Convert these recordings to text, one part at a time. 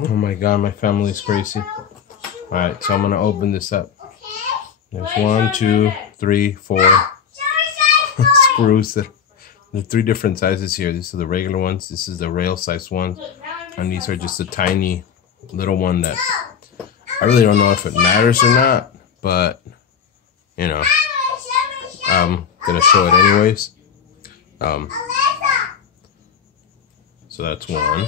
Oh my god, my family's crazy. Alright, so I'm gonna open this up. There's 1, 2, 3, 4 screws. There are 3 different sizes here. These are the regular ones. This is the rail size one. And these are just a tiny little one that I really don't know if it matters or not, but you know, I'm gonna show it anyways. So that's one.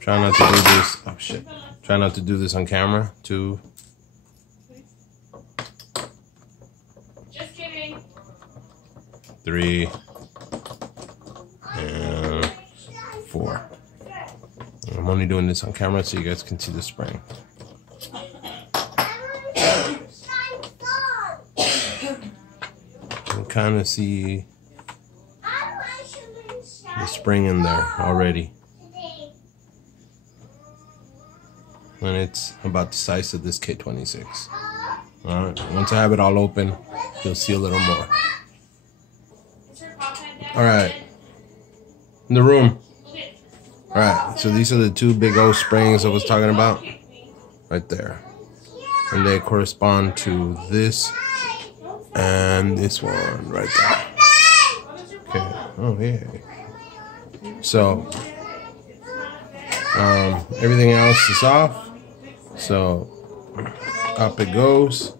Try not to do this. Oh shit! Try not to do this on camera. 2. Just kidding. 3 and 4. I'm only doing this on camera so you guys can see the spring. You can kind of see the spring in there already. And it's about the size of this K26. Alright, once I have it all open, you'll see a little more. Alright, in the room. Alright, so these are the 2 big old springs I was talking about. Right there. And they correspond to this and this one right there. Okay, oh yeah. So, everything else is off. So, up it goes.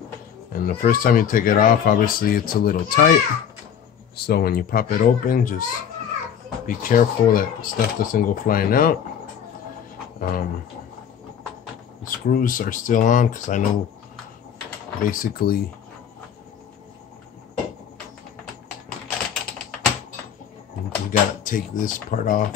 And the first time you take it off, obviously it's a little tight. So when you pop it open, just be careful that stuff doesn't go flying out. The screws are still on because I know basically you gotta take this part off.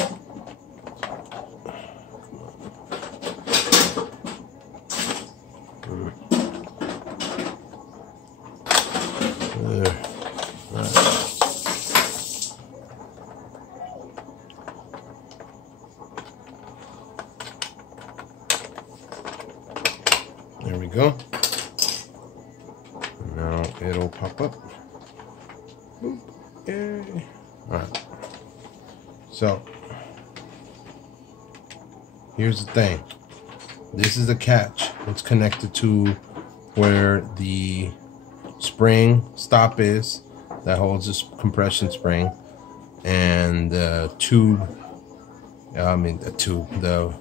There we go. Now it'll pop up. Boop. Yay. Alright. So, here's the thing. This is the catch. It's connected to where the spring stop is that holds this compression spring, and the tube, the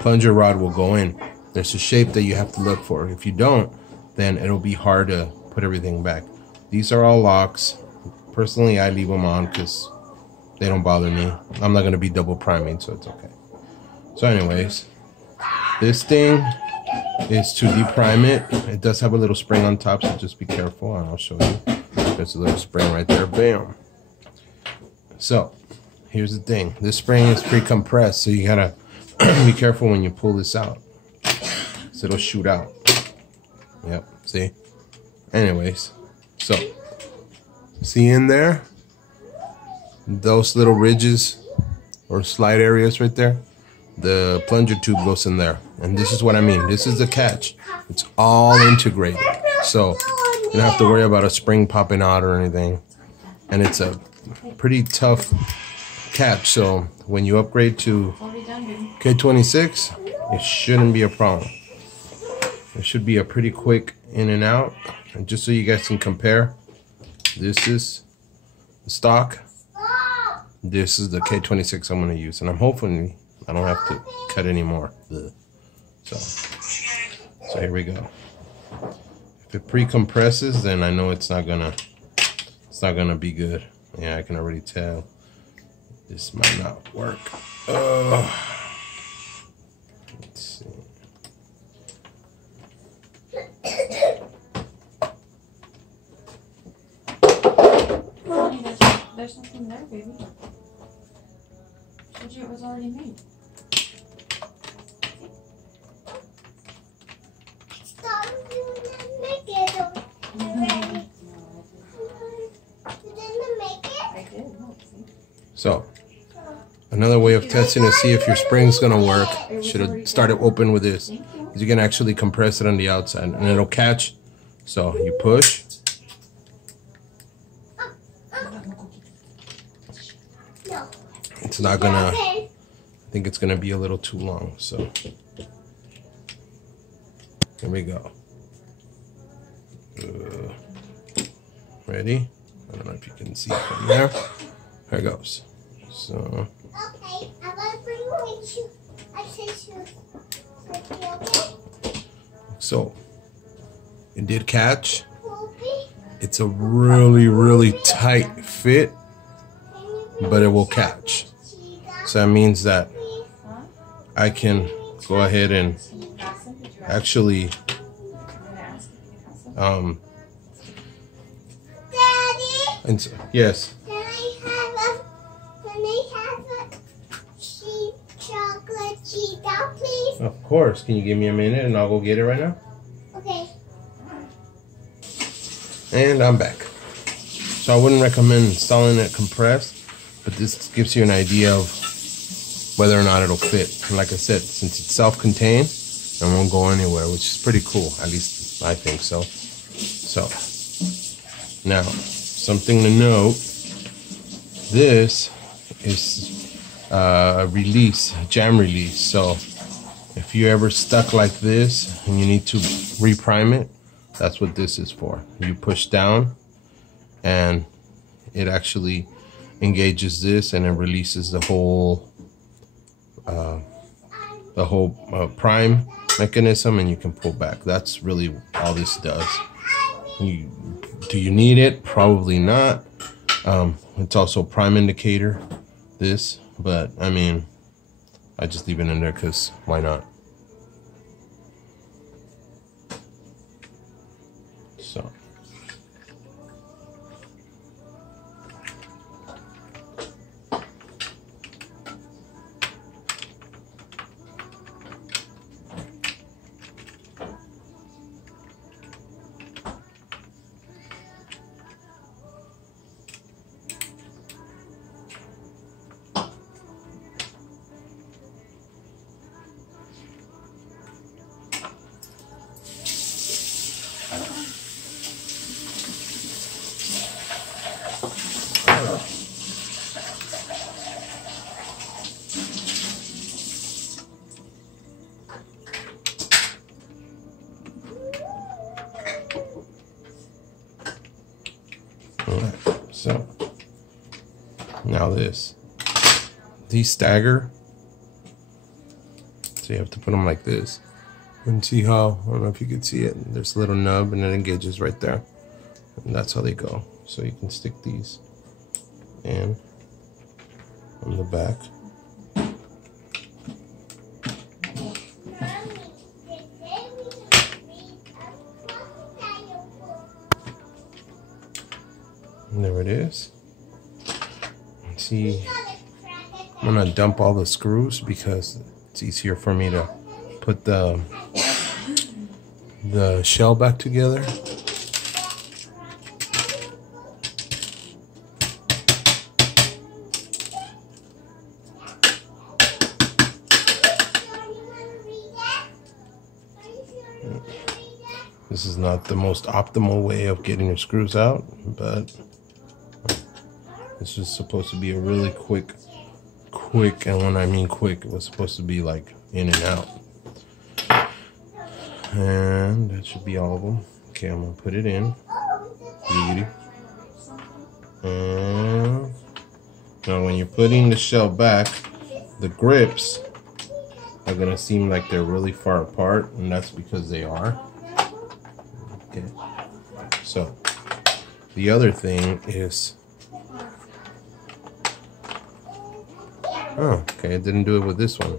plunger rod will go in. There's a shape that you have to look for. If you don't, then it'll be hard to put everything back. These are all locks. Personally, I leave them on because they don't bother me. I'm not going to be double priming, so it's okay. So anyways, this thing is to deprime it. It does have a little spring on top, so just be careful, and I'll show you. There's a little spring right there. Bam. So here's the thing. This spring is pre-compressed, so you got to be careful when you pull this out. So it'll shoot out. Yep, see? Anyways, so see in there? Those little ridges or slide areas right there? The plunger tube goes in there. And this is what I mean. This is the catch. It's all integrated. So you don't have to worry about a spring popping out or anything. And it's a pretty tough catch. So when you upgrade to K26, it shouldn't be a problem. It should be a pretty quick in and out. And just so you guys can compare, this is the stock. This is the K26 I'm going to use. And I'm hoping I don't have to cut anymore. So here we go. If it pre-compresses, then I know it's not gonna be good. Yeah, I can already tell. This might not work. Let's see. There's something there, baby. Told you it was already made. Stop, you didn't make it. Already. You didn't make it? I did. So, another way of testing to see if your spring's gonna work, should have started open with this, is you can actually compress it on the outside and it'll catch. So you push. No. it's not gonna, I think it's gonna be a little too long. So here we go. Ready? I don't know if you can see from there. Here it goes. So. Okay, I'm gonna bring my shoe. I said shoes. Okay? So it did catch. Poopy. It's a really, really tight fit, but it will catch. So that means that I can go ahead and actually Daddy, and yes, can I have a cheap chocolate cheetah, please? of course. Can you give me a minute and I'll go get it right now? Okay. And I'm back. So I wouldn't recommend installing it compressed, but this gives you an idea of whether or not it'll fit. And like I said, since it's self-contained, it won't go anywhere, which is pretty cool. At least I think so. So now, something to note, this is a release, a jam release. So if you're ever stuck like this and you need to reprime it, that's what this is for. You push down and it actually engages this and it releases the whole prime mechanism, and you can pull back. That's really all this does. Do you need it? Probably not. It's also a prime indicator, this, but I mean, I just leave it in there because why not? So. Alright, so now these stagger, so you have to put them like this and see how, I don't know if you can see it, there's a little nub and it engages right there, and that's how they go. So you can stick these in on the back. And there it is. See, I'm gonna dump all the screws because it's easier for me to put the shell back together. This is not the most optimal way of getting your screws out, but this is supposed to be a really quick, and when I mean quick, it was supposed to be like in and out. And that should be all of them. Okay, I'm gonna put it in. Beauty. And now when you're putting the shell back, the grips are gonna seem like they're really far apart, and that's because they are. Okay. So the other thing is, oh, okay, I didn't do it with this one.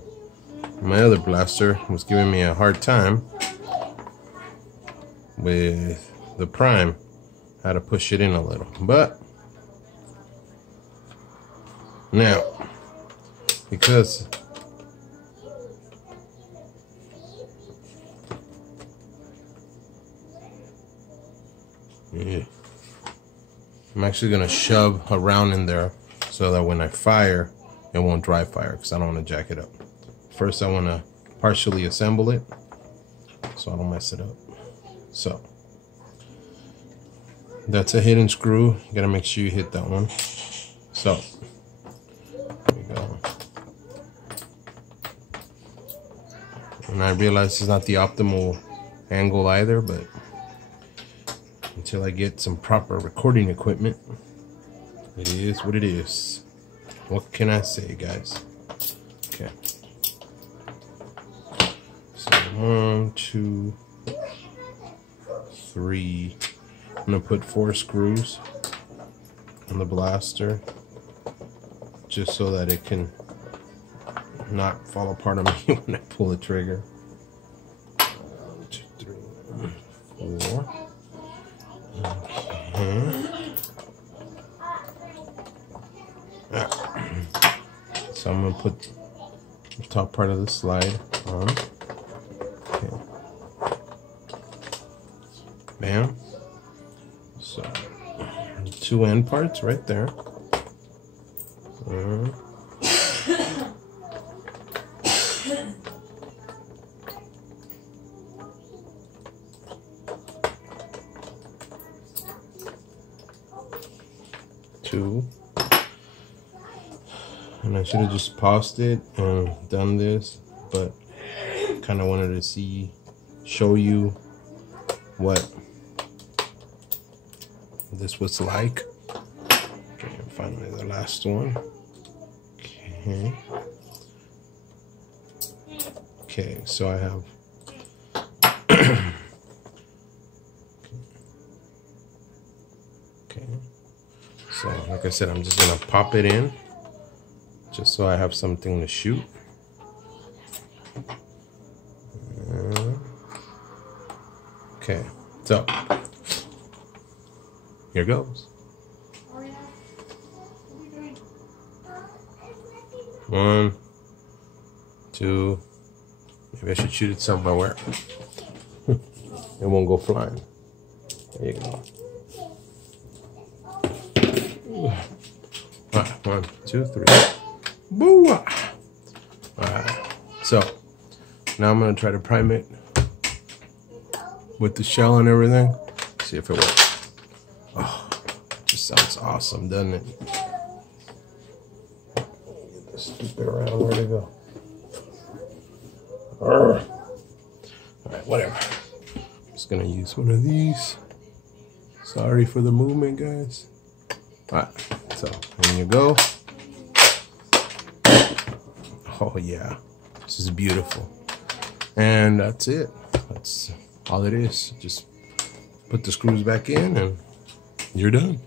My other blaster was giving me a hard time with the prime, how to push it in a little. But now, because I'm actually gonna shove around in there so that when I fire, it won't dry fire, because I don't want to jack it up. First, I want to partially assemble it so I don't mess it up. So that's a hidden screw. You gotta make sure you hit that one. So And I realize it's not the optimal angle either, but until I get some proper recording equipment, it is what it is. What can I say, guys? Okay. So 1, 2, 3. I'm gonna put 4 screws on the blaster just so that it can not fall apart on me when I pull the trigger. 1, 2, 3, 4. Okay. So I'm gonna put the top part of the slide on. Okay. Bam. So 2 end parts right there. Two. And I should have just paused it and done this, but kind of wanted to show you what this was like. Okay, and finally the last one. Okay. Okay, so I have okay. So like I said, I'm just gonna pop it in just so I have something to shoot. Okay, so here goes. 1, 2. Maybe I should shoot it somewhere. It won't go flying. There you go. Alright, 1, 2, 3. Boo! Alright, so now I'm gonna try to prime it with the shell and everything. See if it works. Oh, just sounds awesome, doesn't it? Get this stupid around. Where'd it go? Alright, whatever. I'm just gonna use one of these. Sorry for the movement, guys. Alright, so there you go. Oh yeah, this is beautiful. And that's it. That's all it is. Just put the screws back in and you're done.